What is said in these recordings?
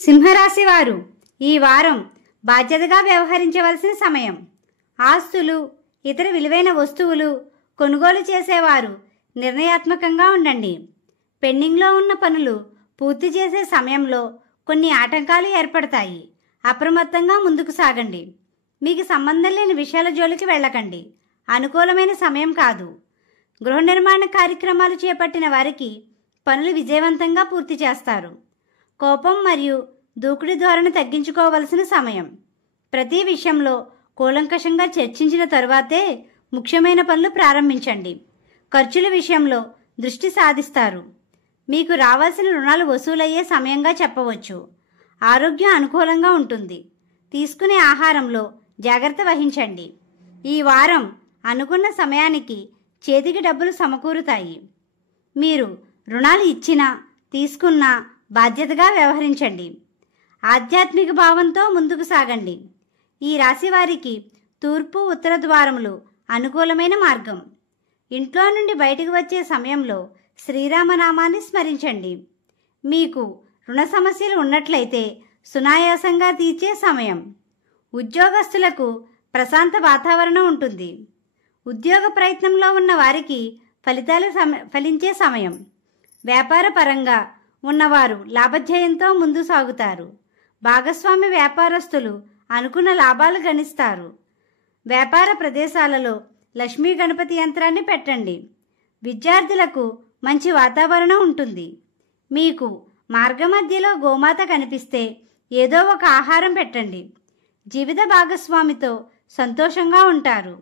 సింహరాశి వారు ఈ వారం బాధ్యతగా వ్యవహరించవలసిన సమయం. ఆస్తులు, ఇతర విలువైన వస్తువులు కొనుగోలు చేసేవారు నిర్ణయాత్మకంగా ఉండండి. పెండింగ్లో ఉన్న పనులు పూర్తి చేసే సమయంలో కొన్ని ఆటంకాలు ఏర్పడతాయి. అప్రమత్తంగా ముందుకు సాగండి. మీకు సంబంధం లేని విషయాల జోలికి వెళ్ళకండి. అనుకూలమైన సమయం కాదు. గృహ నిర్మాణ కార్యక్రమాలు చేపట్టిన వారికి పనులు విజయవంతంగా పూర్తి చేస్తారు. కోపం మరియు దూకుడు ధోరణి తగ్గించుకోవలసిన సమయం. ప్రతి విషయంలో కూలంకషంగా చర్చించిన తరువాతే ముఖ్యమైన పనులు ప్రారంభించండి. ఖర్చుల విషయంలో దృష్టి సాధిస్తారు. మీకు రావాల్సిన రుణాలు వసూలయ్యే సమయంగా చెప్పవచ్చు. ఆరోగ్యం అనుకూలంగా ఉంటుంది. తీసుకునే ఆహారంలో జాగ్రత్త వహించండి. ఈ వారం అనుకున్న సమయానికి చేతికి డబ్బులు సమకూరుతాయి. మీరు రుణాలు ఇచ్చినా తీసుకున్నా బాధ్యతగా వ్యవహరించండి. ఆధ్యాత్మిక భావంతో ముందుకు సాగండి. ఈ రాశి వారికి తూర్పు, ఉత్తర ద్వారములు అనుకూలమైన మార్గం. ఇంట్లో నుండి బయటకు వచ్చే సమయంలో శ్రీరామనామాన్ని స్మరించండి. మీకు రుణ సమస్యలు ఉన్నట్లయితే సునాయాసంగా తీర్చే సమయం. ఉద్యోగస్తులకు ప్రశాంత వాతావరణం ఉంటుంది. ఉద్యోగ ప్రయత్నంలో ఉన్న వారికి ఫలితాలు ఫలించే సమయం. వ్యాపార పరంగా ఉన్నవారు లాభధ్యేయంతో ముందు సాగుతారు. భాగస్వామి వ్యాపారస్తులు అనుకున్న లాభాలు గణిస్తారు. వ్యాపార ప్రదేశాలలో లక్ష్మీ గణపతి యంత్రాన్ని పెట్టండి. విద్యార్థులకు మంచి వాతావరణం ఉంటుంది. మీకు మార్గమధ్యలో గోమాత కనిపిస్తే ఏదో ఒక ఆహారం పెట్టండి. జీవిత భాగస్వామితో సంతోషంగా ఉంటారు.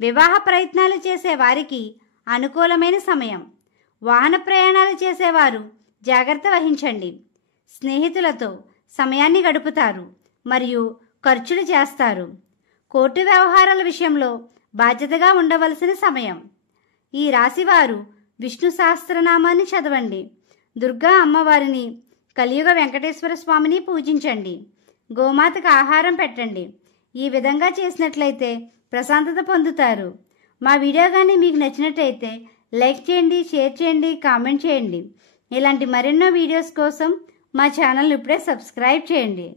వివాహ ప్రయత్నాలు చేసే వారికి అనుకూలమైన సమయం. వాహన ప్రయాణాలు చేసేవారు జాగ్రత్త వహించండి. స్నేహితులతో సమయాన్ని గడుపుతారు మరియు ఖర్చులు చేస్తారు. కోర్టు వ్యవహారాల విషయంలో బాధ్యతగా ఉండవలసిన సమయం. ఈ రాశివారు విష్ణు సహస్రనామాన్ని చదవండి. దుర్గా అమ్మవారిని, కలియుగ వెంకటేశ్వర స్వామిని పూజించండి. గోమాతకు ఆహారం పెట్టండి. ఈ విధంగా చేసినట్లయితే ప్రశాంతత పొందుతారు. మా వీడియో కానీ మీకు నచ్చినట్లయితే లైక్ చేయండి, షేర్ చేయండి, కామెంట్ చేయండి. ఇలాంటి మరెన్నో వీడియోస్ కోసం మా ఛానల్ని ఇప్పుడే సబ్స్క్రైబ్ చేయండి.